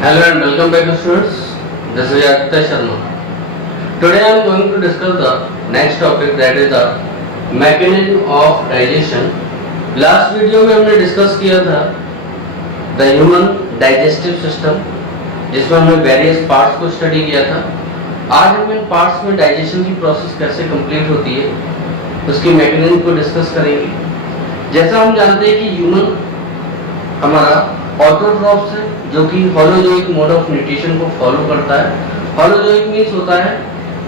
Hello and welcome back students. This is Aditya Sharma. Today I am going to discuss the next topic, that is the mechanism of digestion. Last video में हमने discuss किया था the human digestive system, जिसमें हमने various parts को study किया था. आज हम इन पार्ट्स में डाइजेशन की प्रोसेस कैसे कंप्लीट होती है उसकी मैकेनिज्म को डिस्कस करेंगे. जैसा हम जानते हैं कि ह्यूमन हमारा ऑटोट्रॉफ्स है, जो कि होलोजोइक मोड ऑफ न्यूट्रिशन को फॉलो करता है. होलोजोइक मीन्स होता है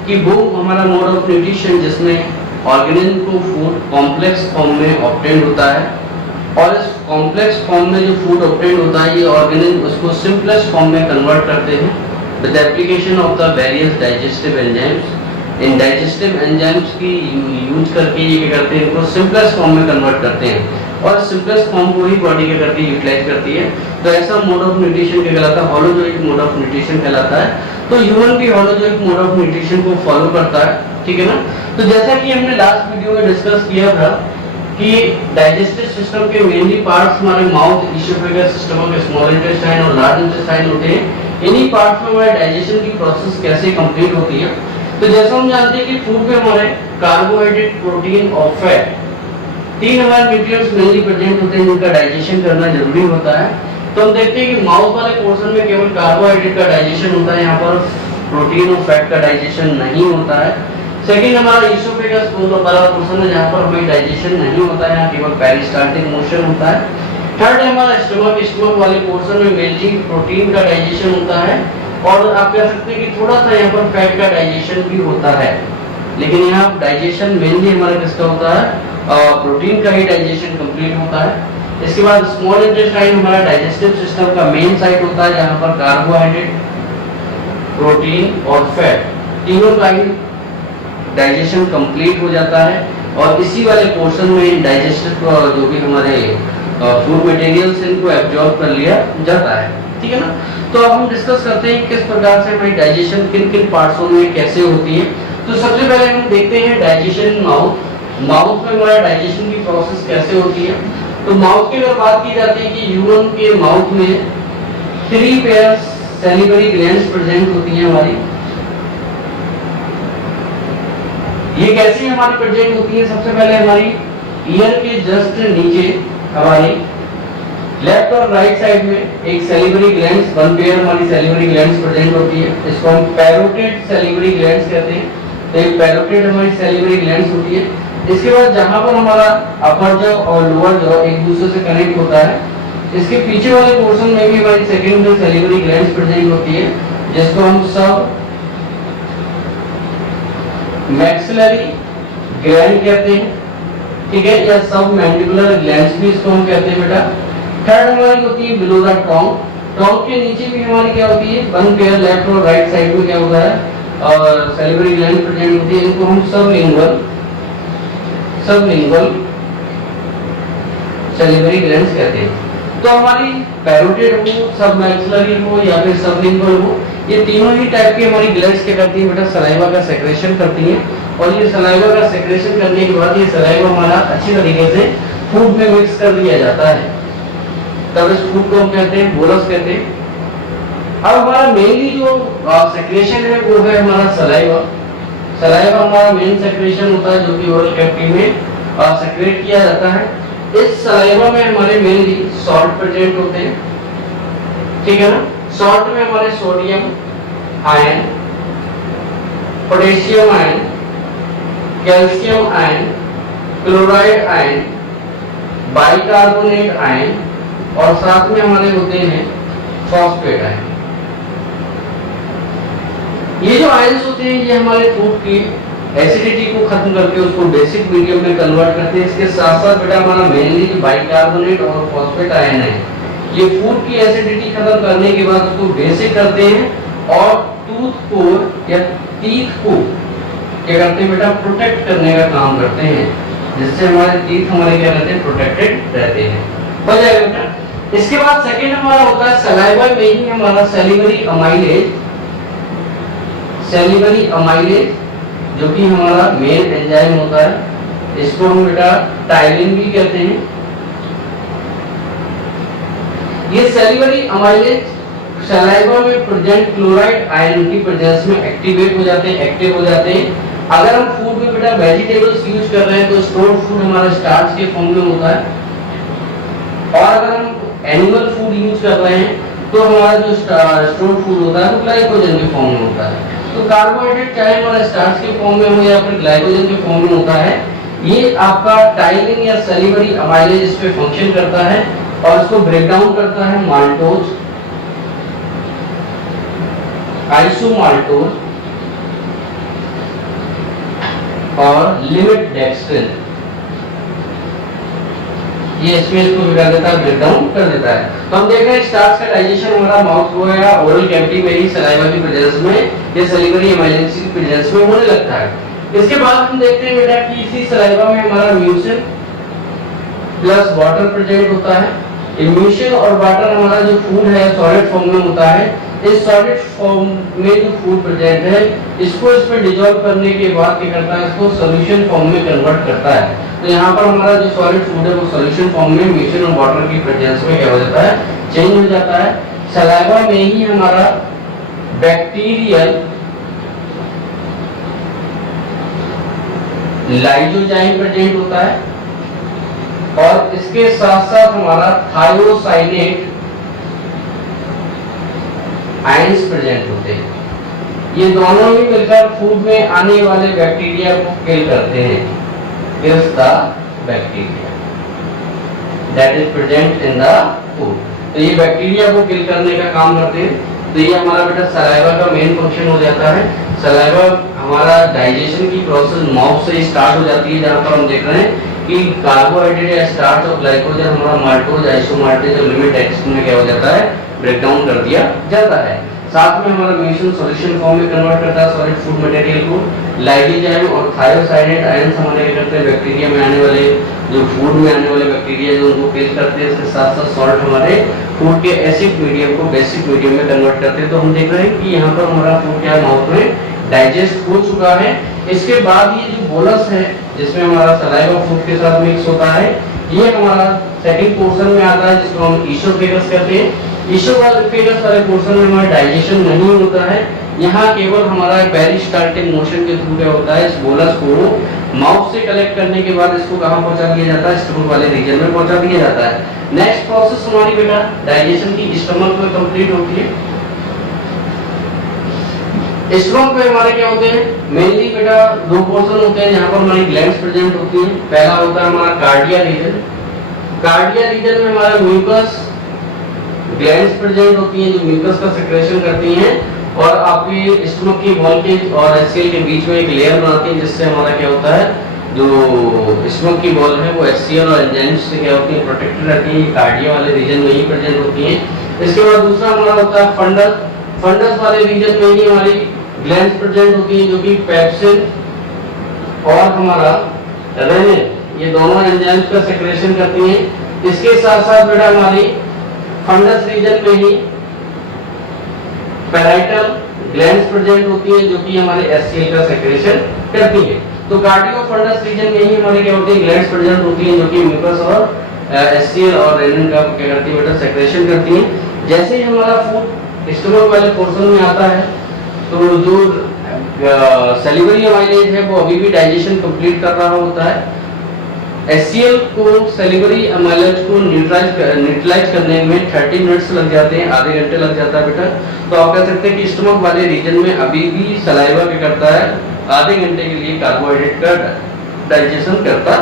कि वो हमारा मोड ऑफ न्यूट्रिशन जिसमें ऑर्गेनिज्म को फूड कॉम्प्लेक्स फॉर्म में ऑब्टेन होता है, और इस कॉम्प्लेक्स फॉर्म में जो फूड ऑब्टेन होता है ये ऑर्गेनिज्म उसको सिंपलेस्ट फॉर्म में कन्वर्ट करते हैं with application of the various digestive enzymes. In digestive enzymes की यूज करके ये क्या करते हैं, इनको सिंपलेस्ट फॉर्म में कन्वर्ट करते हैं, और सिंपलेस्ट फॉर्म को ही बॉडी क्या करती है, यूटिलाइज करती है. तो ऐसा मोड ऑफ न्यूट्रिशन क्या कहलाता है, होलोजोइक मोड ऑफ न्यूट्रिशन कहलाता है. तो ह्यूमन भी होलोजोइक मोड ऑफ न्यूट्रिशन को फॉलो करता है, ठीक है ना. तो जैसा कि हमने लास्ट वीडियो में डिस्कस किया था कि डाइजेस्टिव सिस्टम के मेनली पार्ट्स हमारे mouth, oesophagus, stomach, small intestine और लार्ज इंटेस्टाइन होते हैं. इन्हीं पार्ट्स में हमारे डाइजेशन की प्रोसेस कैसे कंप्लीट होती है. तो जैसा हम जानते हैं कि फूड में हमारे कार्बोहाइड्रेट, प्रोटीन और फैट, तीन हमारे न्यूट्रिएंट्स मेनली प्रेजेंट होते हैं जिनका डाइजेशन करना जरूरी होता है. तो हम देखते हैं कि माउथ वाले पोर्शन में केवल कार्बोहाइड्रेट का डाइजेशन होता है, यहाँ पर प्रोटीन और फैट का डाइजेशन नहीं होता है. सेकंड हमारा इसोफेगस वाला पोर्शन है जहाँ पर हमें डाइजेशन नहीं होता है, यहाँ केवल पेरिस्टाल्टिक मोशन होता है. थर्ड हमारा स्टमक, स्टमक वाले पोर्शन में मेनली प्रोटीन का डाइजेशन होता है, और आप कह सकते हैं कि थोड़ा सा यहाँ पर फैट का डाइजेशन भी होता है. लेकिन यहाँ डाइजेशन मेनली हमारा किसका होता है, प्रोटीन का ही डाइजेशन कंप्लीट होता है. इसके बाद स्मॉल इंटेस्टाइन हमारा डाइजेस्टिव सिस्टम का मेन साइट होता है जहाँ पर कार्बोहाइड्रेट, प्रोटीन और फैट तीनों का ही डाइजेशन कंप्लीट हो जाता है, और इसी वाले पोर्शन में डाइजेस्टिव जो भी हमारे फूड मटेरियल्स इनको एब्जॉर्ब कर लिया जाता है, ठीक है ना. तो अब हम डिस्कस करते हैं किस प्रकार से हमारी डाइजेशन किन किन पार्ट्सों में कैसे होती है. तो सबसे पहले हम देखते हैं डाइजेशन इन माउथ. माउथ में हमारा डाइजेशन की प्रोसेस कैसे होती है. तो माउथ की अगर बात की जाती है कि ह्यूमन के माउथ में 3 पेयर सैलिवरी ग्लैंड्स प्रेजेंट होती हैं हमारी. ये कैसे हमारी प्रेजेंट होती है, सबसे पहले हमारी ईयर के जस्ट नीचे हमारी लेफ्ट और राइट साइड में एक सैलिवरी ग्लैंड्स, 1 पेयर हमारी सैलिवरी ग्लैंड्स प्रेजेंट होती है. इसको हम पैरोटिड सैलिवरी ग्लैंड्स कहते हैं. तो एक पैरोटिड हमारी सैलिवरी ग्लैंड्स होती है. इसके बाद जहां पर हमारा अपर जॉ और लोअर जॉ एक दूसरे से कनेक्ट होता है, इसके पीछे वाले पोर्शन में भी हमारी सेकेंड में सैलिवरी ग्लैंड्स प्रेजेंट होती है, जिसको हम सब मैक्सिलरी ग्लैंड कहते हैं, ठीक है, या सब मैंडिबुलर ग्लैंड्स भी इसको हम कहते हैं बेटा. थर्ड हमारी होती है बिलो द टोंग. टोंग के नीचे भी हमारी क्या होती है, 1 पेयर लेफ्ट और राइट साइड में क्या होता है, और सैलिवरी ग्लैंड प्रेजेंट होती है. इनको हम सबलिंगुअल सैलिवरी ग्लैंड्स कहते हैं. तो हमारी पैरोटिड हो, सब मैक्सिलरी हो या फिर सबलिंगुअल हो, ये तीनों ही टाइप की हमारी ग्लैंड्स क्या करती हैं बेटा, सलाइवा का सेक्रेशन करती हैं. और ये सलाइवा का सेक्रेशन करने के बाद ये सलाइवा हमारा अच्छी तरीके से फूड में मिक्स कर दिया जाता है, तब इस फूड को हम कहते हैं बोलस कहते हैं. अब हमारा मेनली जो सेक्रेशन है वो है हमारा सलाइवा. सलाइवा हमारा मेन सेक्रेशन होता है जो कि ओरल कैविटी में सेक्रेट किया जाता है. इस सलाइवा में हमारे मेनली सॉल्ट प्रेजेंट होते हैं, ठीक है ना. सॉल्ट में हमारे sodium ion, potassium ion, calcium ion, chloride ion, bicarbonate ion, और साथ में हमारे होते हैं फॉस्फेट आयन. ये जो आयंस होते हैं ये हमारे फूड की एसिडिटी को खत्म करके उसको बेसिक मीडियम में कन्वर्ट करते हैं. इसके साथ साथ बेटा हमारा मेनली जो बाइकार्बोनेट और फॉस्फेट आयन है ये फूड की एसिडिटी खत्म करने के बाद उसको बेसिक करते हैं, और टूथ को या टीथ को क्या करते हैं बेटा, प्रोटेक्ट करने का काम करते हैं, जिससे हमारे टीथ हमारे क्या रहते हैं, प्रोटेक्टेड रहते हैं. हो जाएगा बेटा. इसके बाद सेकंड हमारा होता है सलाइवा में ही हमारा सैलिवरी अमाइलेज. सैलिवरी अमाइलेज जो कि हमारा मेन एंजाइम होता है, इसको हम बेटा टाइलिन भी कहते हैं. ये सैलिवरी अमाइलेज सलाइवा में प्रेजेंट क्लोराइड आयन की प्रेजेंस में एक्टिवेट हो जाते हैं, एक्टिव हो जाते हैं। अगर हम फूड में बेटा वेजिटेबल्स यूज कर रहे हैं तो स्टोर्ड फूड हमारा स्टार्च के फॉर्म में होता है, और अगर हम एनिमल फूड यूज कर रहे हैं तो हमारा जो स्टोर्ड फूड होता है वो ग्लाइकोजन के फॉर्म में होता है। तो कार्बोहाइड्रेट चाहे हमारा स्टार्च के फॉर्म में हो या फिर ग्लाइकोजन के फॉर्म में होता है, ये आपका टाइलिन या सैलिवरी अमाइलेज इस पे फंक्शन करता है और इसको ब्रेक डाउन करता है माल्टोज, आइसोमाल्टोज और लिमिट डेक्स्ट्रिन। ये इसमें इसको बिगा देता है, ब्रेक डाउन कर देता है। तो हम देख रहे हैं स्टार्च का डाइजेशन हमारा माउथ को या ओरल कैविटी में ही सलाइवा की प्रेजेंस में या सैलिवरी अमाइलेज की प्रेजेंस में होने लगता है। इसके बाद हम देखते हैं बेटा कि इसी सलाइवा में हमारा म्यूसिन प्लस वाटर प्रेजेंट होता है। म्यूसिन और वाटर हमारा जो फूड है सॉलिड फॉर्म में होता है। इस सॉलिड फॉर्म में जो फूड प्रेजेंट है इसको इसमें डिसॉल्व करने के बाद क्या करता है, इसको सॉल्यूशन फॉर्म में कन्वर्ट करता है। तो यहाँ पर हमारा जो सॉलिड फूड है वो सॉल्यूशन फॉर्म में म्यूसिन और वाटर की प्रेजेंस में क्या हो जाता है, चेंज हो जाता है। सलाइवा में ही हमारा बैक्टीरियल लाइसोजाइम प्रेजेंट होता है और इसके साथ साथ हमारा थायोसाइनेट आयंस प्रेजेंट होते हैं। ये दोनों ही मिलकर फूड में आने वाले बैक्टीरिया को किल करते हैं। Kills the bacteria that is present in the food। तो ये बैक्टीरिया को किल करने का काम करते हैं। तो ये हमारा बेटा सलाइवा का मेन फंक्शन हो जाता है। सलाइवा हमारा डाइजेशन की प्रोसेस माउथ से स्टार्ट हो जाती है, जहाँ पर हम देख रहे हैं कि कार्बोहाइड्रेट या स्टार्च और ग्लाइकोजन हमारा माल्टोज आइसोमाल्टोज और लिमिट डेक्स्ट्रिन में क्या हो जाता है, ब्रेक डाउन कर दिया जाता है। साथ में हमारा म्यूसिन सॉल्यूशन फॉर्म में कन्वर्ट करता है सॉलिड फूड मटेरियल को। लाइसोजाइम और थायोसाइनेट आयंस हमारे क्या करते हैं, बैक्टीरिया में आने वाले जो फूड में आने वाले बैक्टीरिया जो उनको किल करते हैं। इसके साथ साथ सॉल्ट हमारे फूड के एसिड मीडियम को बेसिक मीडियम में कन्वर्ट करते हैं। तो हम देख रहे हैं कि यहाँ पर हमारा फूड क्या माउथ में डाइजेस्ट हो चुका है। इसके बाद ये जो बोलस है जिसमें हमारा सलाइवा फूड के साथ मिक्स होता है, ये हमारा सेकंड पोर्शन में आता है जिसको हम ईसोफेगस कहते हैं। ईसोफेगस वाले पोर्शन में हमारा डाइजेशन नहीं होता है। यहाँ केवल हमारा पेरिस्टाल्टिक मोशन के थ्रू क्या होता है, इस बोलस को माउथ से कलेक्ट करने के बाद इसको कहाँ पहुंचा दिया जाता है, स्टमक वाले रीजन में पहुंचा दिया जाता है। नेक्स्ट प्रोसेस हमारी बेटा डाइजेशन की स्टमक में कंप्लीट होती है। स्टमक में हमारे क्या होते हैं, मेनली बेटा दो पोर्शन होते हैं जहाँ पर हमारी ग्लैंड्स प्रेजेंट होती हैं। पहला होता है हमारा कार्डिया रीजन। कार्डिया रीजन में हमारा म्यूकस ग्लैंड्स प्रेजेंट होती हैं जो म्यूकस का सेक्रेशन करती हैं और आपके स्टमक की वॉल के और एचसीएल के बीच में एक लेयर बनाती है, जिससे हमारा क्या होता है, जो स्टमक की वॉल है वो एचसीएल और एंजाइम्स से क्या होती है, प्रोटेक्टेड रहती है। कार्डिया वाले रीजन में ही प्रेजेंट होती हैं। इसके बाद दूसरा हमारा होता है फंडस। फंडस वाले रीजन में ही हमारी ग्लैंड्स प्रेजेंट होती है जो कि पेप्सिन और हमारा रेनिन, ये दोनों एंजाइम्स का सेक्रेशन करती हैं। इसके साथ साथ बेटा हमारी फंडस रीजन में ही पैराइटल ग्लैंड्स प्रेजेंट होती है जो कि हमारे एचसीएल का सेक्रेशन करती है। तो कार्डियो फंडस रीजन में ही हमारी क्या होती है, ग्लैंड्स प्रेजेंट होती हैं जो कि म्यूकस और एचसीएल और रेनिन का क्या करती है बेटा, सेक्रेशन करती हैं। जैसे ही हमारा फूड स्टमक वाले पोर्शन में आता है तो जो सैलिवरी अमाइलेज है वो अभी भी डाइजेशन कंप्लीट कर रहा होता है। एचसीएल को सैलिवरी अमाइलेज को न्यूट्रलाइज करने में 30 मिनट्स लग जाते हैं, आधे घंटे लग जाता है बेटा। तो आप कह सकते हैं कि स्टमक वाले रीजन में अभी भी सलाइवा क्या करता है, आधे घंटे के लिए कार्बोहाइड्रेट का डाइजेशन करता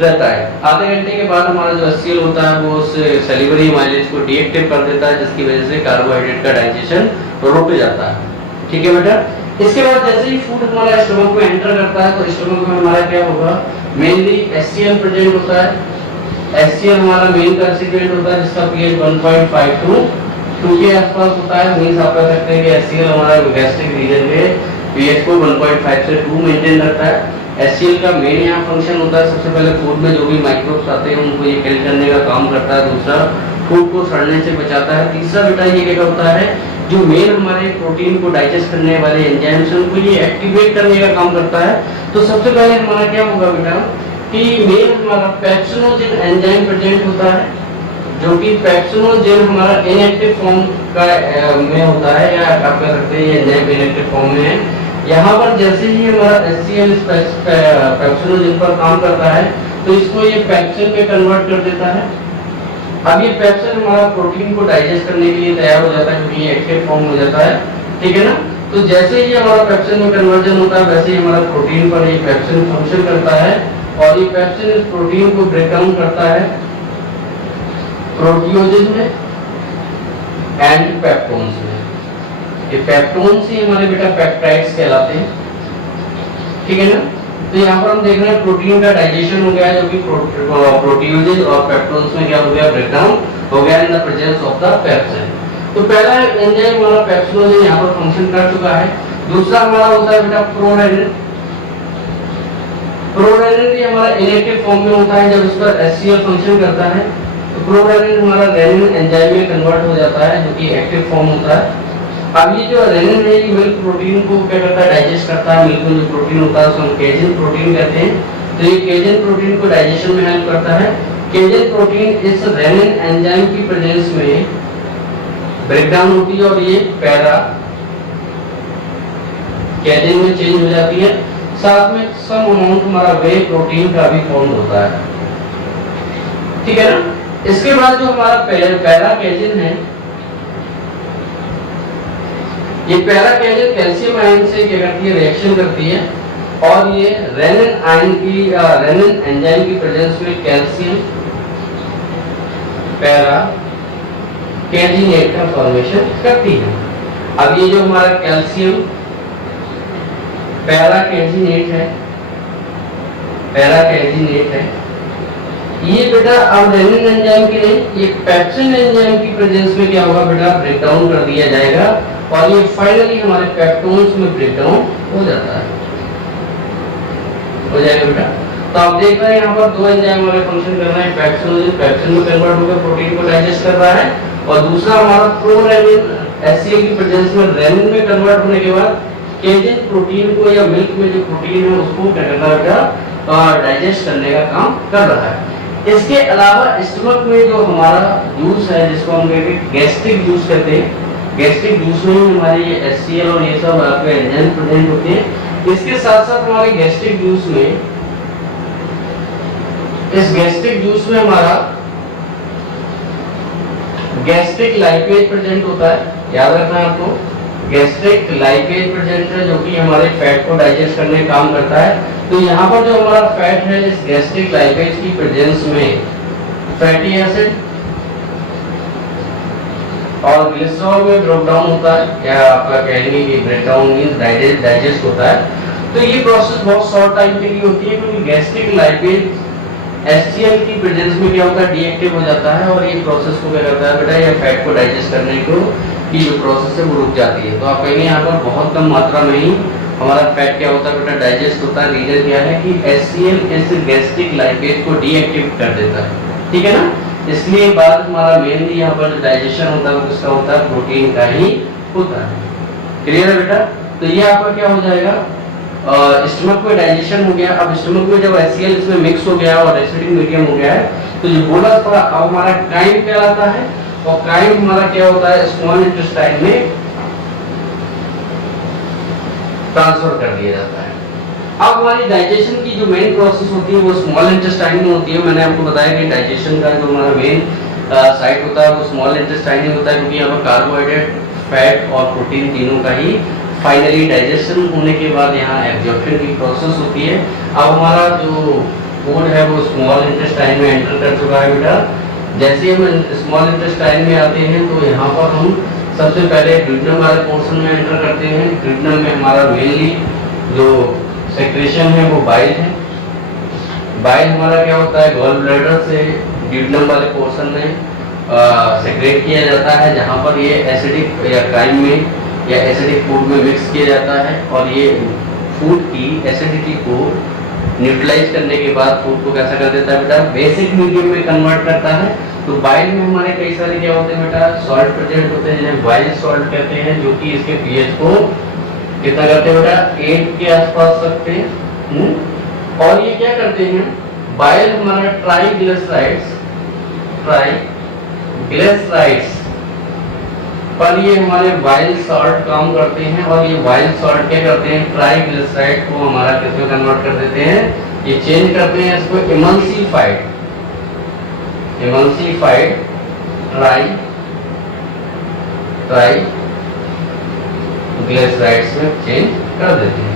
रहता है। आधे घंटे के बाद हमारा जो एचसीएल होता है वो उस सैलिवरी अमाइलेज को डीएक्टिव कर देता है, जिसकी वजह से कार्बोहाइड्रेट का डाइजेशन रुक जाता है। ठीक है बेटा। इसके बाद जैसे ही फूड हमारा स्टमक में एंटर करता है तो स्टमक में हमारा क्या होगा, मेनली एचसीएल प्रेजेंट होता है। एचसीएल हमारा मेन कंस्टिट्यूएंट होता है जिसका पीएच 1.5 to 2 के आसपास होता है। मींस आप कह सकते हैं कि एचसीएल हमारा गैस्ट्रिक रीजन के पीएच को 1.5 से 2 मेंटेन रखता है। एचसीएल का मेन यहाँ फंक्शन होता है, सबसे पहले फूड में जो भी माइक्रोब्स आते हैं उनको ये किल करने का काम करता है। दूसरा फूड को सड़ने से बचाता है। तीसरा बेटा ये क्या होता है, जो मेन हमारे प्रोटीन को डाइजेस्ट करने वाले एंजाइम्स हैं उनको ये एक्टिवेट करने का काम करता है। तो सबसे पहले हमारा क्या होगा बेटा कि मेन हमारा पेप्सिनोजेन एंजाइम प्रेजेंट होता है। जो कि पेप्सिनोजेन हमारा इनएक्टिव फॉर्म का में होता है, या आप कह सकते हैं ये एंजाइम इनएक्टिव फॉर्म में है। यहाँ पर जैसे ही हमारा HCl पेप्सिनोजेन पर काम करता है तो इसको ये पेप्सिन में कन्वर्ट कर देता है। अब ये पेप्सिन हमारा प्रोटीन को डाइजेस्ट करने के लिए तैयार हो जाता है, क्योंकि ये एक्टिव फॉर्म हो जाता है, ठीक है ना। तो जैसे ही हमारा पेप्सिन में कन्वर्जन होता है वैसे ही हमारा प्रोटीन पर ये पेप्सिन फंक्शन करता है, और ये पेप्सिन इस प्रोटीन को ब्रेक डाउन करता है प्रोटियोजेन में एंड पेप्टोन्स में। ये पेप्टोन्स ही हमारे बेटा पेप्टाइड्स कहलाते हैं, ठीक है ना। तो यहाँ पर हम देख रहे हैं प्रोटीन का डाइजेशन हो गया, जो कि प्रोटियोजेन और पेप्टोन्स में क्या हो गया, ब्रेकडाउन हो गया in the presence of the pepsin. तो पहला एंजाइम हमारा पेप्सिनोजेन यहाँ पर फंक्शन कर चुका है। दूसरा हमारा होता है बेटा प्रोरेनिन। प्रोरेनिन भी हमारा इनएक्टिव फॉर्म में होता है, जब इस पर HCl फंक्शन करता है तो प्रोरेनिन हमारा रेनिन एंजाइम में कन्वर्ट हो जाता है, जो कि एक्टिव फॉर्म होता है। अब ये जो रेनिन है ये मिल्क प्रोटीन को क्या करता है, डाइजेस्ट करता है। मिल्क में जो प्रोटीन होता है उसको हम केजिन प्रोटीन कहते हैं। तो ये केजिन प्रोटीन को डाइजेशन में हेल्प करता है। केजिन प्रोटीन इस रेनिन एंजाइम की प्रेजेंस में ब्रेकडाउन होती है और ये पैरा केजिन में चेंज हो जाती है। साथ में सम अमाउंट हमारा वे प्रोटीन का भी फॉर्म होता है, ठीक है ना। इसके बाद जो हमारा पैरा केजिन है, ये पैरा केजिन कैल्शियम आयन से क्या करती है, रिएक्शन करती है, और ये रेनिन आयन की रेनिन एंजाइम की प्रेजेंस में कैल्शियम पैरा केजिनेट का फॉर्मेशन करती है। अब ये जो हमारा कैल्शियम पैरा केजिनेट है, पैरा केजिनेट है, ये बेटा अब रेनिन एंजाइम के लिए ये पेप्सिन एंजाइम की प्रेजेंस में क्या होगा बेटा, ब्रेकडाउन कर दिया जाएगा, और ये फाइनली हमारे पेप्टोन्स में ब्रेकडाउन हो जाता है, हो जाएगा बेटा। तो आप देख रहे हैं यहाँ पर दो एंजाइम हमारे फंक्शन कर रहे हैं। पेप्सिनोजेन पेप्सिन में कन्वर्ट होकर प्रोटीन को डाइजेस्ट कर रहा है, और दूसरा हमारा प्रोरेनिन HCl की प्रेजेंस में रेनिन में कन्वर्ट होने के बाद केजिन प्रोटीन को या मिल्क में जो प्रोटीन है उसको क्या करता है बेटा, डाइजेस्ट करने का काम कर रहा है। इसके अलावा स्टमक में जो हमारा जूस है, जिसको हम कहते हैं गैस्ट्रिक जूस कहते हैं, गैस्ट्रिक जूस में ही हमारे ये HCl और ये सब आपके एंजाइम प्रेजेंट होते हैं। इसके साथ साथ हमारे गैस्ट्रिक जूस में, इस गैस्ट्रिक जूस में हमारा गैस्ट्रिक लाइपेज प्रेजेंट होता है, याद रखना है आपको। गैस्ट्रिक लाइपेज प्रेजेंट है जो कि हमारे फैट को डाइजेस्ट करने का काम करता है। तो यहाँ पर जो हमारा फैट है, इस गैस्ट्रिक लाइपेज की प्रेजेंस में फैटी एसिड और ग्लिसरॉल में ब्रेकडाउन होता है, या आपका कहेंगे कि ब्रेकडाउन मींस डाइजेस्ट होता है। तो ये प्रोसेस बहुत शॉर्ट टाइम के लिए होती है, क्योंकि गैस्ट्रिक लाइपेज HCl की प्रेजेंस में क्या होता है, डीएक्टिव हो जाता है, और ये प्रोसेस को क्या करता है बेटा, ये फैट को डाइजेस्ट करने को की जो प्रोसेस है वो रुक जाती है। तो आप कहेंगे यहाँ पर बहुत कम मात्रा में ही हमारा फैट क्या होता है बेटा, डाइजेस्ट होता है। रीजन क्या है कि HCl इस गैस्ट्रिक लाइपेज को डीएक्टिव कर देता है, ठीक है ना। इसलिए बाद हमारा मेनली यहाँ पर जो डाइजेशन होता है वो किसका होता है, प्रोटीन का ही होता है। क्लियर है बेटा। तो ये आपका क्या हो जाएगा, स्टमक में डाइजेशन हो गया। अब स्टमक में जब HCl इसमें मिक्स हो गया और एसिडिक मीडियम हो गया है, तो जो बोला था अब हमारा काइम कहलाता है, और काइम हमारा क्या होता है, स्मॉल इंटेस्टाइन में ट्रांसफर कर दिया जाता है। अब हमारी डाइजेशन की जो मेन प्रोसेस होती है वो स्मॉल इंटेस्टाइन में होती है। मैंने आपको बताया कि डाइजेशन का जो हमारा मेन साइट होता है वो स्मॉल इंटेस्टाइन में होता है, क्योंकि यहाँ पर कार्बोहाइड्रेट, फैट और प्रोटीन तीनों का ही फाइनली डाइजेशन होने के बाद यहाँ एब्जॉर्प्शन की प्रोसेस होती है। अब हमारा जो फूड है वो स्मॉल इंटेस्टाइन में एंटर कर चुका है बेटा। जैसे हम स्मॉल इंटेस्टाइन में आते हैं तो यहाँ पर हम सबसे पहले ड्यूडेनम वाले पोर्शन में एंटर करते हैं। ड्यूडेनम में हमारा मेनली जो सेक्रेशन है वो बाइल है। बाइल हमारा क्या होता है, गॉल ब्लैडर से ड्यूडेनम वाले पोर्शन में सेक्रेट किया जाता है, जहाँ पर ये एसिडिक या काइम में या एसिडिक फूड में मिक्स किया जाता है, और ये फूड की एसिडिटी को न्यूट्रलाइज करने के बाद फूड को कैसा कर देता है बेटा, बेसिक मीडियम में कन्वर्ट करता है। तो बाइल में हमारे कई सारे क्या होते हैं बेटा, सॉल्ट प्रेजेंट होते हैं, जिन्हें बाइल सॉल्ट कहते हैं, जो कि इसके पीएच को कितना करते हैं बेटा, 8 के आसपास रखते हैं। और ये क्या करते हैं, बाइल हमारा ट्राइग्लिसराइड्स ग्लिसराइड्स पर ये हमारे वाइल्ड सॉल्ट काम करते हैं, और ये वाइल्ड सॉल्ट क्या करते हैं, ट्राइग्लिसराइड को हमारा किसमें कन्वर्ट कर देते हैं, ये चेंज करते हैं इसको इमल्सिफाइड ट्राइग्लिसराइड्स में चेंज कर देते हैं।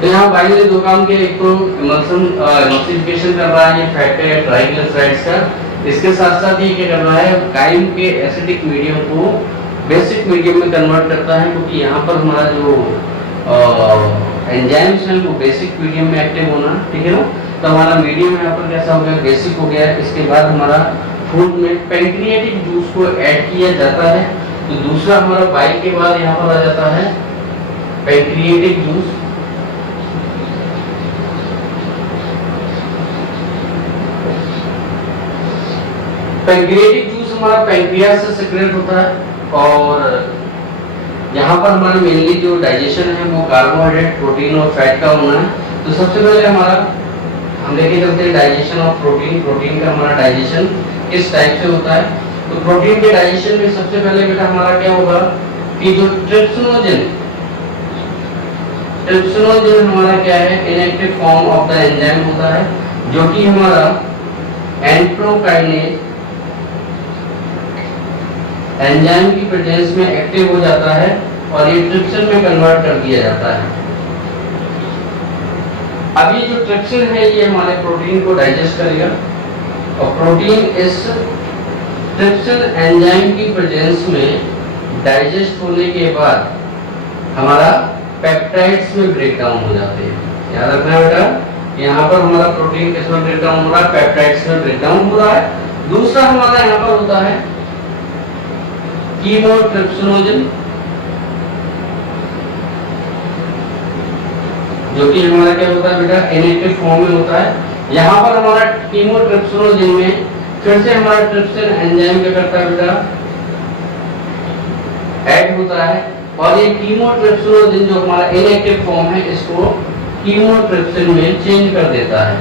तो यहाँ वाइल ने दो काम किया, एक तो इमल्सिफिकेशन कर रहा है ये फैट का ट्राइग्लिसराइड्स का, इसके साथ साथ ये क्या कर रहा है, काइम के एसिडिक मीडियम को बेसिक मीडियम में कन्वर्ट करता है, क्योंकि यहाँ पर हमारा जो एंजाइम्स हैं वो बेसिक मीडियम में एक्टिव होना, ठीक है ना। तो हमारा मीडियम यहाँ पर कैसा हो गया, बेसिक हो गया। इसके बाद हमारा फूड में पैंक्रियाटिक जूस को ऐड किया जाता है, तो दूसरा हमारा बाइल के बाद यहाँ पर आ जाता है पैंक्रियाटिक जूस। पैंक्रियाटिक जूस हमारा पैंक्रियास से सिक्रेट होता है, और यहाँ पर हमारे मेनली जो डाइजेशन है वो कार्बोहाइड्रेट, प्रोटीन और फैट का होना है। तो सबसे पहले हमारा हम लेके चलते हैं डाइजेशन ऑफ प्रोटीन। प्रोटीन का हमारा डाइजेशन किस टाइप से होता है, तो प्रोटीन के डाइजेशन में सबसे पहले बेटा हमारा क्या होगा कि जो ट्रिप्सिनोजन हमारा क्या है, inactive form of the enzyme होता है, जो कि हमारा एंट्रोकाइनेज एंजाइम की प्रेजेंस में एक्टिव हो जाता है, और ये ट्रिप्सिन में कन्वर्ट कर दिया जाता है। अब ये जो ट्रिप्सिन है ये हमारे प्रोटीन को डाइजेस्ट करेगा, और प्रोटीन इस ट्रिप्सिन एंजाइम की प्रेजेंस में डाइजेस्ट होने के बाद हमारा पेप्टाइड्स में ब्रेक डाउन हो जाते हैं। याद रखना बेटा, यहाँ पर हमारा प्रोटीन किसमें ब्रेक डाउन हो रहा है, पेप्टाइड्स में ब्रेक डाउन हो रहा है। दूसरा हमारा यहाँ पर होता है कीमोट्रिप्सिनोजन, जो कि हमारा क्या होता है बेटा, इनएक्टिव फॉर्म में होता है। यहाँ पर हमारा कीमोट्रिप्सिनोजन में फिर से हमारा ट्रिप्सिन एंजाइम क्या करता है बेटा, ऐड होता है, और ये कीमोट्रिप्सिनोजन जो हमारा इनएक्टिव फॉर्म है इसको कीमोट्रिप्सिन में चेंज कर देता है,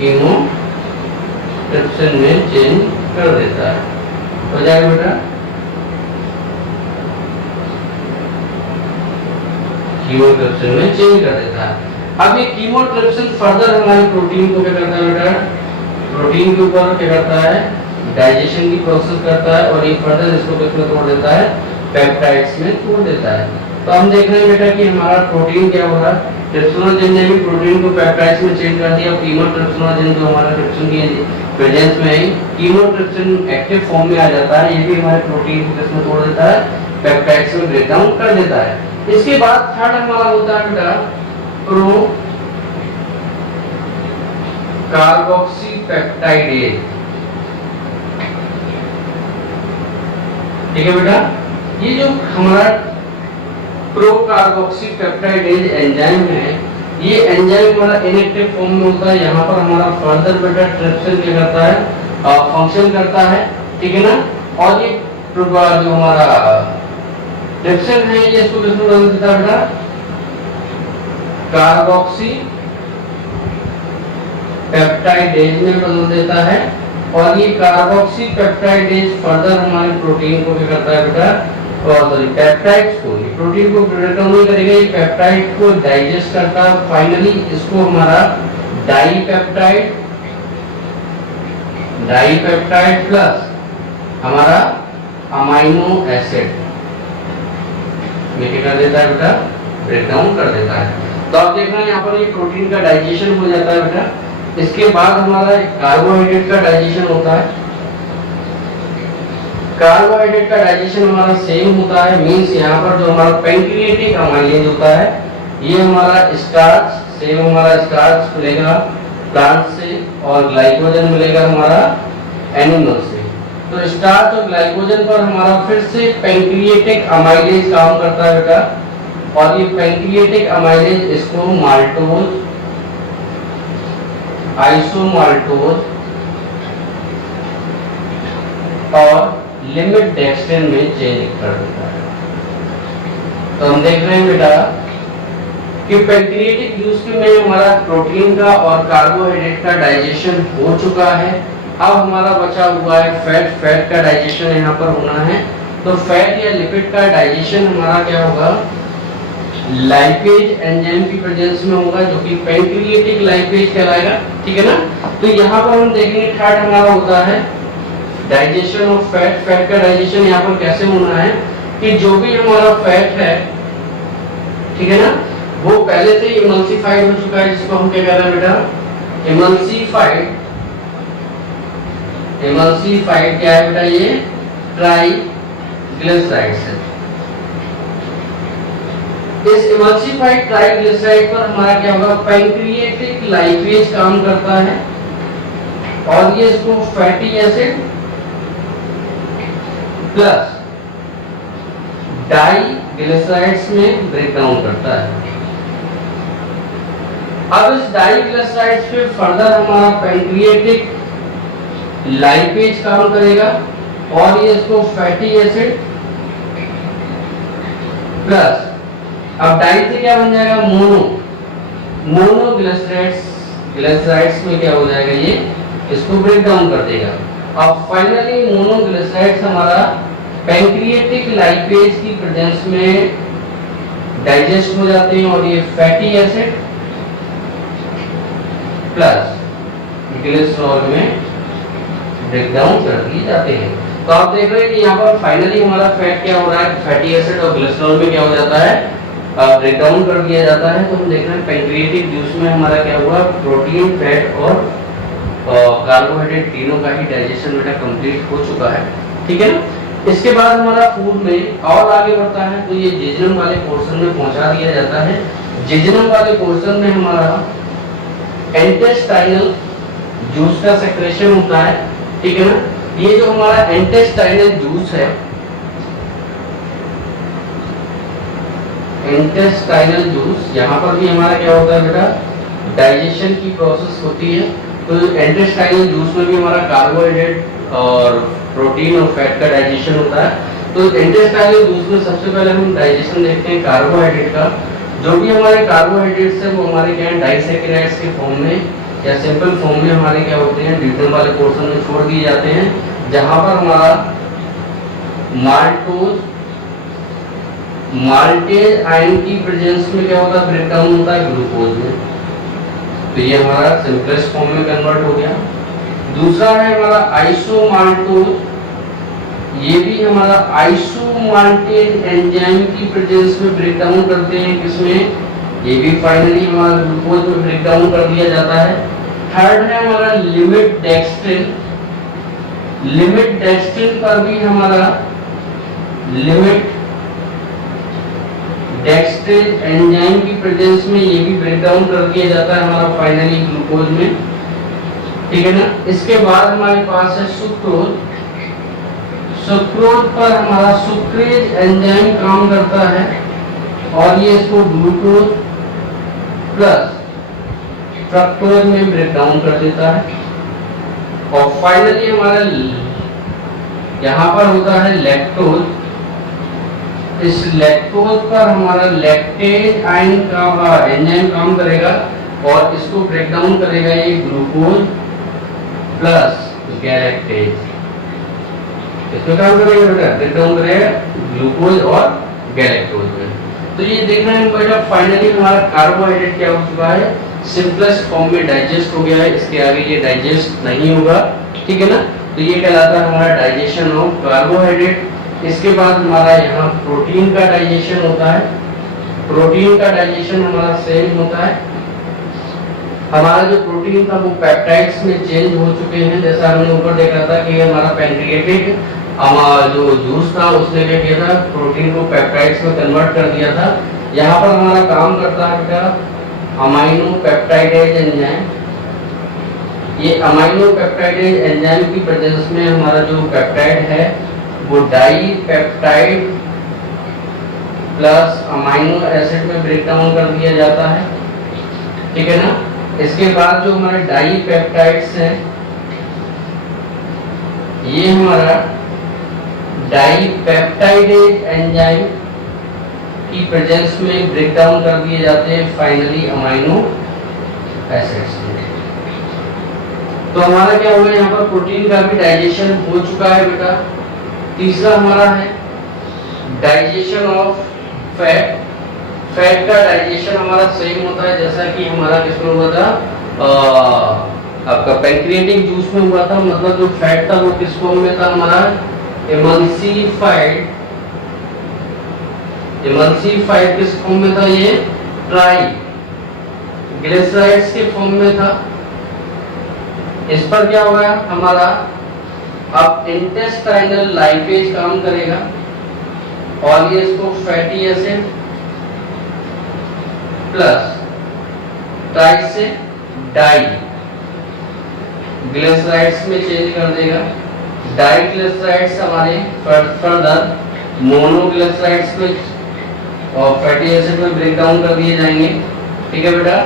कीमोट्रिप्सिन में चेंज कर देता है। हो जाएगा बेटा, कीमोट्रिप्सिन में चेंज कर देता है। अब ये कीमोट्रिप्सिन फर्दर हमारे प्रोटीन को क्या करता है बेटा, प्रोटीन के ऊपर क्या करता है, डाइजेशन की प्रोसेस करता है, और ये फर्दर इसको किसमें तोड़ देता है, पेप्टाइड्स में तोड़ देता है। तो हम देख रहे हैं बेटा कि हमारा प्रोटीन क्या हो रहा है, ट्रिप्सिनोजन ने भी प्रोटीन को पेप्टाइड्स में चेंज कर दिया, कीमोट्रिप्सिनोजन जो हमारा ट्रिप्सिन की प्रेजेंस में है, कीमोट्रिप्सिन एक्टिव फॉर्म में आ जाता है, ये भी हमारे प्रोटीन को किसमें तोड़ देता है, पेप्टाइड्स में ब्रेक डाउन कर देता है। इसके बाद थर्ड हमारा होता है बेटा प्रो कार्बोक्सीपेप्टाइडेज। ठीक है बेटा, ये जो हमारा प्रो कार्बोक्सीपेप्टाइडेज एंजाइम है, ये एंजाइम हमारा इनएक्टिव फॉर्म में होता है। यहाँ पर हमारा फर्दर बेटा ट्रिप्सिन क्या करता है, फंक्शन करता है, ठीक है ना। और ये जो हमारा ट्रिप्सिन है ये इसको किसमें बदल देता है बेटा, कार्बोक्सी पेप्टाइडेज में बदल देता है, और ये कार्बोक्सी पेप्टाइडेज फर्दर हमारे प्रोटीन को क्या करता है बेटा, और सॉरी पेप्टाइड्स को, ये प्रोटीन को ब्रेक डाउन नहीं करेगा, ये पेप्टाइड को डाइजेस्ट करता है। फाइनली इसको हमारा डाइपेप्टाइड प्लस हमारा अमाइनो एसिड में क्या कर देता है बेटा, ब्रेक डाउन कर देता है। तो आप देख रहे हैं यहाँ पर ये प्रोटीन का डाइजेशन हो जाता है बेटा। इसके बाद हमारा कार्बोहाइड्रेट का डाइजेशन होता है। कार्बोहाइड्रेट का डाइजेशन हमारा सेम होता है, मींस यहाँ पर जो हमारा पैंक्रियाटिक अमाइलेज होता है, ये हमारा स्टार्च, सेम हमारा स्टार्च मिलेगा प्लांट से, और ग्लाइकोजन मिलेगा हमारा एनिमल से। तो स्टार्च और ग्लाइकोजन पर हमारा फिर से पैंक्रियाटिक अमाइलेज काम करता है बेटा, और ये पैंक्रियाटिक अमाइलेज इसको माल्टोज, आइसोमाल्टोज और लिमिट डेक्स्ट्रिन में चेंज कर देता है। तो हम देख रहे हैं बेटा कि पैंक्रियाटिक जूस में हमारा प्रोटीन का और कार्बोहाइड्रेट का डाइजेशन हो चुका है, अब हमारा बचा हुआ है फैट। फैट का डाइजेशन यहाँ पर होना है, तो फैट या लिपिड का डाइजेशन हमारा क्या होगा, लाइपेज एंजाइम की प्रेजेंस में होगा, जो कि पैंक्रिएटिक लाइपेज कहलाएगा। ठीक है ना। तो यहाँ पर हम देखेंगे थर्ड हमारा होता है डाइजेशन ऑफ फैट। फैट का डाइजेशन यहाँ पर कैसे होना है कि जो भी हमारा फैट है, ठीक है ना, वो पहले से इमल्सिफाइड हो चुका है, जिसको हम क्या कह रहे हैं बेटा, इमल्सिफाइड। इमल्सिफाइड क्या है बेटा, ये ट्राइग्लिसराइड है। इस इमल्सिफाइड ट्राइग्लिसराइड पर हमारा क्या होगा, पैंक्रिएटिक लाइपेज काम करता है और ये इसको फैटी एसिड प्लस डाइग्लिसराइड्स में ब्रेक डाउन करता है। अब इस डाइग्लिसराइड्स पे फर्दर हमारा पैंक्रिएटिक लाइपेज काम करेगा और ये इसको फैटी एसिड प्लस, अब डाई से क्या बन जाएगा, मोनोग्लिसराइड्स। ग्लिसराइड्स में क्या हो जाएगा, ये इसको ब्रेक डाउन कर देगा। अब फाइनली मोनोग्लिसराइड्स हमारा पैंक्रिएटिक लाइपेज की प्रेजेंस में डाइजेस्ट हो जाते हैं और ये फैटी एसिड प्लस ग्लिसरॉल में ब्रेक डाउन कर दिए जाते हैं। तो आप देख रहे हैं कि यहाँ पर फाइनली हमारा फैट क्या हो रहा है, फैटी एसिड और ग्लिसरॉल में क्या हो जाता है, ब्रेक डाउन कर दिया जाता है। तो हम देख रहे हैं पैंक्रिएटिक जूस में हमारा क्या हुआ, प्रोटीन, फैट और कार्बोहाइड्रेट तीनों का ही डाइजेशन बेटा कंप्लीट हो चुका है। ठीक है ना। इसके बाद हमारा फूड में और आगे बढ़ता है तो ये जेजुनम वाले पोर्शन में पहुंचा दिया जाता है। जेजुनम वाले पोर्शन में हमारा इंटेस्टाइनल जूस का सेक्रेशन होता है। ठीक है ना। ये जो हमारा इंटेस्टाइनल जूस है, इंटेस्टाइनल जूस, यहाँ पर भी हमारा क्या होता है बेटा, डाइजेशन की प्रोसेस होती है। तो इंटेस्टाइनल जूस में भी हमारा कार्बोहाइड्रेट और प्रोटीन और फैट का डाइजेशन होता है। तो इंटेस्टाइनल जूस में सबसे पहले हम डाइजेशन देखते हैं कार्बोहाइड्रेट का। जो भी हमारे कार्बोहाइड्रेट्स है वो हमारे क्या है, डाइसैकेराइड्स के फॉर्म में या सिंपल फॉर्म में हमारे क्या होते हैं, ड्यूटेन वाले पोर्शन में छोड़ दिए जाते हैं, जहां पर हमारा माल्टोज, माल्टेज आयन की प्रेजेंस में क्या होता है, ब्रेक डाउन होता है ग्लूकोज में। तो ये हमारा सिंपलेस्ट फॉर्म में कन्वर्ट हो गया। दूसरा है हमारा आइसोमाल्टोज, ये भी हमारा आइसोमाल्टेज एंजाइम की प्रेजेंस में ब्रेक डाउन करते हैं, किसमें, ये भी फाइनली हमारा ग्लूकोज में ब्रेक डाउन कर दिया जाता है। थर्ड है हमारा लिमिट डेक्स्ट्रिन। लिमिट डेक्स्ट्रिन पर भी हमारा लिमिट डेक्स्ट्रेज एंजाइम की प्रेजेंस में ये भी ब्रेक डाउन कर दिया जाता है हमारा फाइनली ग्लूकोज में। ठीक है ना। इसके बाद हमारे पास है सुक्रोज। सुक्रोज पर हमारा सुक्रेज एंजाइम काम करता है और ये इसको ग्लूकोज प्लस फ्रक्टोज में ब्रेक डाउन कर देता है। और फाइनली हमारा यहाँ पर होता है लैक्टोज। इस लैक्टोज पर हमारा लैक्टेज आयन का एंजाइम काम करेगा और इसको ब्रेक डाउन करेगा ये ग्लूकोज प्लस गैलेक्टेज। इसमें काम करेगा बेटा, ब्रेक डाउन करेगा ग्लूकोज और गैलेक्टोज में। तो ये देख रहे हैं बेटा, फाइनली हमारा कार्बोहाइड्रेट क्या हो चुका है, सिंपलेस्ट फॉर्म में डाइजेस्ट हो गया है। इसके आगे ये डाइजेस्ट नहीं होगा। ठीक है ना। तो ये कहलाता है हमारा डाइजेशन ऑफ कार्बोहाइड्रेट। इसके बाद हमारा यहाँ प्रोटीन का डाइजेशन होता है। प्रोटीन का डाइजेशन हमारा सेम होता है। हमारा जो प्रोटीन था वो पेप्टाइड्स में चेंज हो चुके हैं, जैसा हमने ऊपर देखा था कि हमारा पैंक्रिएटिक जो जूस था उसने क्या किया था, प्रोटीन को पेप्टाइड्स में कन्वर्ट कर दिया था। यहाँ पर हमारा काम करता है बेटा अमाइनो पेप्टाइडेज एंजाइम। ये अमाइनो पेप्टाइडेज एंजाइम की प्रेजेंस में हमारा जो पेप्टाइड है वो dipeptide plus amino acid में ब्रेक डाउन कर दिया जाता है। ठीक है ना। इसके बाद जो हमारे डाई पेप्टाइड्स हैं, ये हमारा डाई पेप्टाइडेज एंजाइम की प्रेजेंस में ब्रेक डाउन कर दिए जाते हैं फाइनली अमाइनो एसिड्स में। तो हमारा क्या होगा, यहाँ पर प्रोटीन का भी डाइजेशन हो चुका है बेटा। तीसरा हमारा है डाइजेशन ऑफ फैट। फैट का डाइजेशन हमारा सेम होता है जैसा कि हमारा किसमें हुआ था, आपका पैंक्रियाटिक जूस में हुआ था। मतलब जो फैट था वो किस फॉर्म में था हमारा, एमल्सिफाइड। एमल्सिफाइड किस फॉर्म में था, ये ट्राई ग्लिसराइड्स के फॉर्म में था। इस पर क्या होगा हमारा, अब इंटेस्टाइनल लाइपेज काम करेगा और ये इसको फैटी एसिड प्लस ट्राई से डाई ग्लिसराइड्स में चेंज कर देगा। डाई ग्लिसराइड्स हमारे फर्दर मोनोग्लिसराइड्स में और फैटी एसिड में ब्रेक डाउन कर दिए जाएंगे। ठीक है बेटा,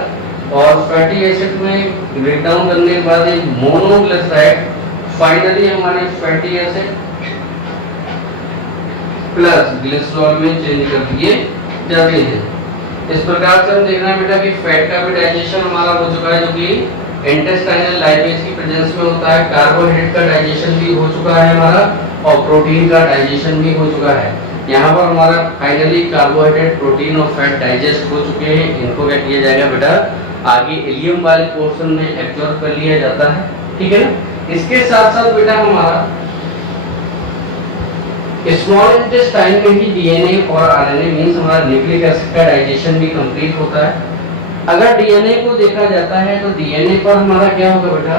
और फैटी एसिड में ब्रेक डाउन करने के बाद एक मोनोग्लिसराइड फाइनली हमारे फैटी एसिड प्लस ग्लिसरॉल में चेंज कर दिए जाते हैं। इस प्रकार से हम देख रहे हैं बेटा कि फैट का भी डाइजेशन हमारा हो चुका है जो कि इंटेस्टाइनल लाइपेज की प्रेजेंस में होता है। कार्बोहाइड्रेट का डाइजेशन भी हो चुका है हमारा और प्रोटीन का डाइजेशन भी हो चुका है। यहाँ पर हमारा फाइनली कार्बोहाइड्रेट, प्रोटीन और फैट डाइजेस्ट हो चुके हैं। इनको क्या किया जाएगा बेटा, आगे इलियम वाले पोर्शन में एब्जॉर्ब कर लिया जाता है। ठीक है ना। इसके साथ साथ बेटा हमारा स्मॉल इंटेस्टाइन में ही डीएनए और आरएनए मींस हमारा न्यूक्लिक एसिड का डाइजेशन भी कंप्लीट होता है। अगर डीएनए को देखा जाता है तो डीएनए पर हमारा क्या होगा बेटा,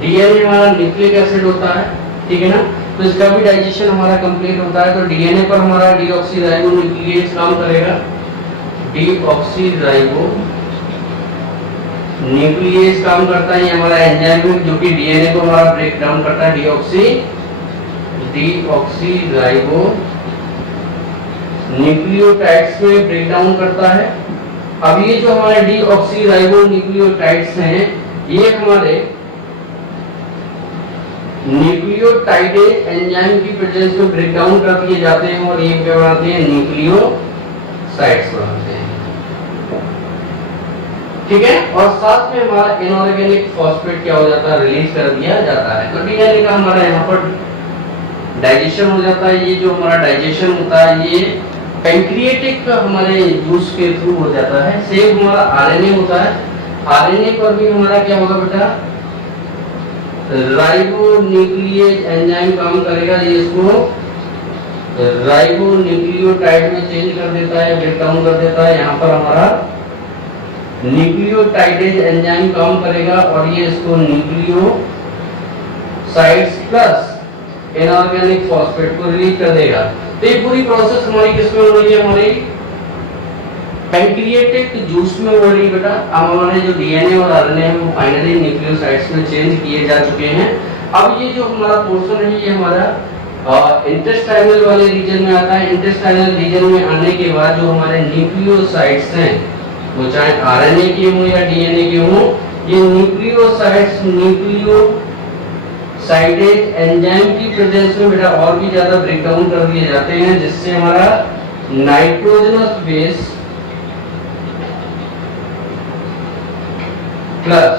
डीएनए हमारा न्यूक्लिक एसिड होता है। ठीक है ना, तो इसका भी डाइजेशन हमारा कंप्लीट होता है। तो डीएनए पर हमारा डीऑक्सीराइबो न्यूक्लियेज काम करेगा। डीऑक्सीराइबो न्यूक्लियेज काम करता है, ये हमारा एंजाइम जो कि डीएनए को हमारा ब्रेक डाउन करता है। डीऑक्सीराइबो न्यूक्लियोटाइड्स में ब्रेक डाउन करता है। अब ये जो हमारे डीऑक्सीराइबो न्यूक्लियोटाइड्स हैं ये हमारे न्यूक्लियोटाइडेज एंजाइम की प्रेजेंस में ब्रेक डाउन कर दिए जाते हैं और ये क्या बनाते हैं, न्यूक्लियोसाइड्स बनाते हैं। ठीक है, और साथ में हमारा इनऑर्गेनिक फॉस्फेट क्या हो जाता है, रिलीज कर दिया जाता है। तो डीएनए का हमारा यहाँ पर डाइजेशन हो जाता है। ये जो हमारा डाइजेशन होता है ये पैंक्रियाटिक हमारे जूस के थ्रू हो जाता है। सेम हमारा आरएनए होता है। आरएनए पर भी हमारा क्या होगा बेटा, राइबो न्यूक्लियेज एंजाइम काम करेगा। ये इसको राइबो न्यूक्लियोटाइड में चेंज कर देता है, ब्रेक डाउन कर देता है। यहाँ पर हमारा न्यूक्लियोटाइडेज एंजाइम काम करेगा और ये इसको न्यूक्लियोसाइड्स प्लस इनऑर्गेनिक फॉस्फेट को रिलीज कर देगा। तो ये पूरी प्रोसेस हमारी किसमें हो रही है, हमारी पैंक्रियाटिक जूस में हो रही है बेटा। अब हमारे जो डीएनए और आरएनए है वो फाइनली न्यूक्लियोसाइड्स में चेंज किए जा चुके हैं। अब ये जो हमारा पोर्शन है ये हमारा इंटेस्टाइनल वाले रीजन में आता है। इंटेस्टाइनल रीजन में आने के बाद जो हमारे न्यूक्लियोसाइड्स हैं वो चाहे आरएनए के हों या डीएनए के हों, ये न्यूक्लियोसाइड्स न्यूक्लियोसाइडेज एंजाइम की प्रेजेंस में बेटा और भी ज्यादा ब्रेक डाउन कर दिए जाते हैं, जिससे हमारा नाइट्रोजनस बेस प्लस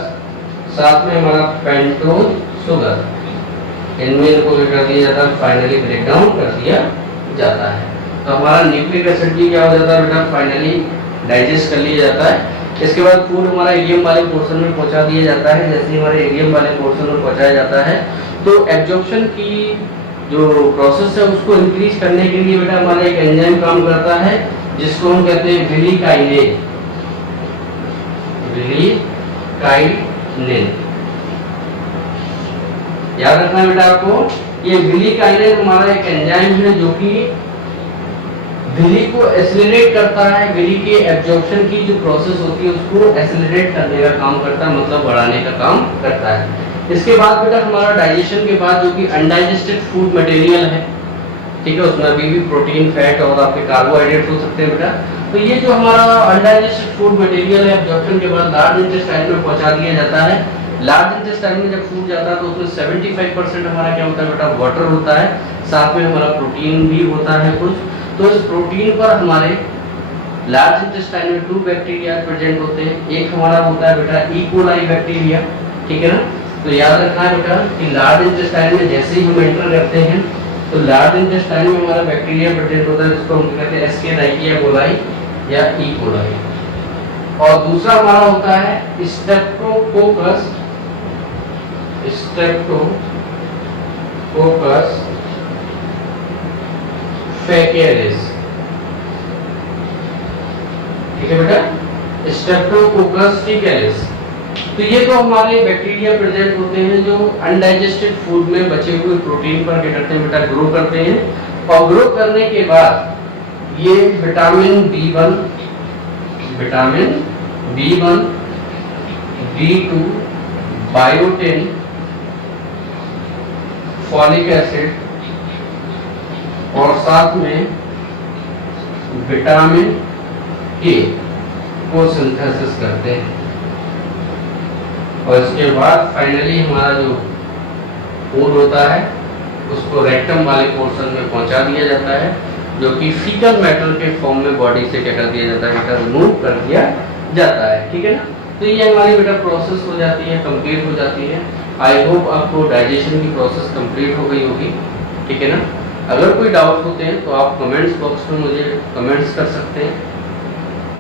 साथ में हमारा पेंटोज शुगर इनमें को कर दिया जाता है, फाइनली ब्रेक डाउन कर दिया जाता है। तो हमारा न्यूक्लिक एसिड भी क्या हो जाता है बेटा, फाइनली डाइजेस्ट कर लिया जाता है। इसके बाद फूड हमारा इलियम वाले पोर्शन में पहुंचा दिया जाता है। जैसे हमारे इलियम वाले पोर्शन में पहुंचाया जाता है तो एब्जॉर्प्शन की जो प्रोसेस है उसको इंक्रीज करने के लिए बेटा हमारा एक एंजाइम काम करता है जिसको हम कहते हैं विलिकाइनेज। विलिकाइनेज याद रखना है बेटा आपको, ये विलिकाइनेज हमारा एक एंजाइम है जो कि विली को एक्सेलरेट करता है। विली के एब्जॉर्प्शन की जो प्रोसेस होती है उसको एक्सेलरेट करने का काम करता है, मतलब बढ़ाने का काम करता है। इसके बाद बेटा हमारा डाइजेशन के बाद जो कि अनडाइजेस्टेड फूड मटेरियल है, ठीक है, उसमें अभी भी प्रोटीन, फैट और आपके कार्बोहाइड्रेट हो सकते हैं बेटा। तो ये जो हमारा अनडाइजेस्टेड फूड मटेरियल है एब्जॉर्प्शन के बाद लार्ज इंटेस्टाइन में पहुंचा दिया जाता है। लार्ज इंटेस्टाइन में जब फूड जाता है तो उसमें 75% हमारा क्या होता है बेटा, वाटर होता है, साथ में हमारा प्रोटीन भी होता है कुछ। तो इस प्रोटीन पर हमारे लार्ज इंटेस्टाइन में 2 बैक्टीरिया प्रेजेंट होते हैं। एक हमारा होता है बेटा ई कोलाई बैक्टीरिया, ठीक है ना, तो याद रखना है बेटा कि लार्ज इंटेस्टाइन में जैसे ही हम एंटर करते हैं तो लार्ज इंटेस्टाइन में हमारा बैक्टीरिया प्रेजेंट होता है, जिसको हम कहते हैं एस्केरिचिया कोलाई या ई कोलाई। और दूसरा हमारा होता है स्ट्रेप्टोकोकस फैकेरिस। ठीक है बेटा, स्ट्रेप्टोकोकस फैकेरिस। तो ये तो हमारे बैक्टीरिया प्रेजेंट होते हैं जो अनडाइजेस्टेड फूड में बचे हुए प्रोटीन पर क्या करते हैं बेटा, ग्रो करते हैं। और ग्रो करने के बाद ये vitamin B1, B2, biotin, folic acid और साथ में विटामिन के को सिंथेसिस करते हैं। और इसके बाद फाइनली हमारा जो फूड होता है उसको रेक्टम वाले पोर्शन में पहुंचा दिया जाता है, जो कि फीकल मैटर के फॉर्म में बॉडी से क्या कर दिया जाता है बेटा, रिमूव कर दिया जाता है। ठीक है ना, तो ये हमारी बेटा प्रोसेस हो जाती है, कंप्लीट हो जाती है। आई होप आपको डाइजेशन की प्रोसेस कंप्लीट हो गई होगी। ठीक है ना, अगर कोई डाउट होते हैं तो आप कमेंट्स बॉक्स में मुझे कमेंट्स कर सकते हैं।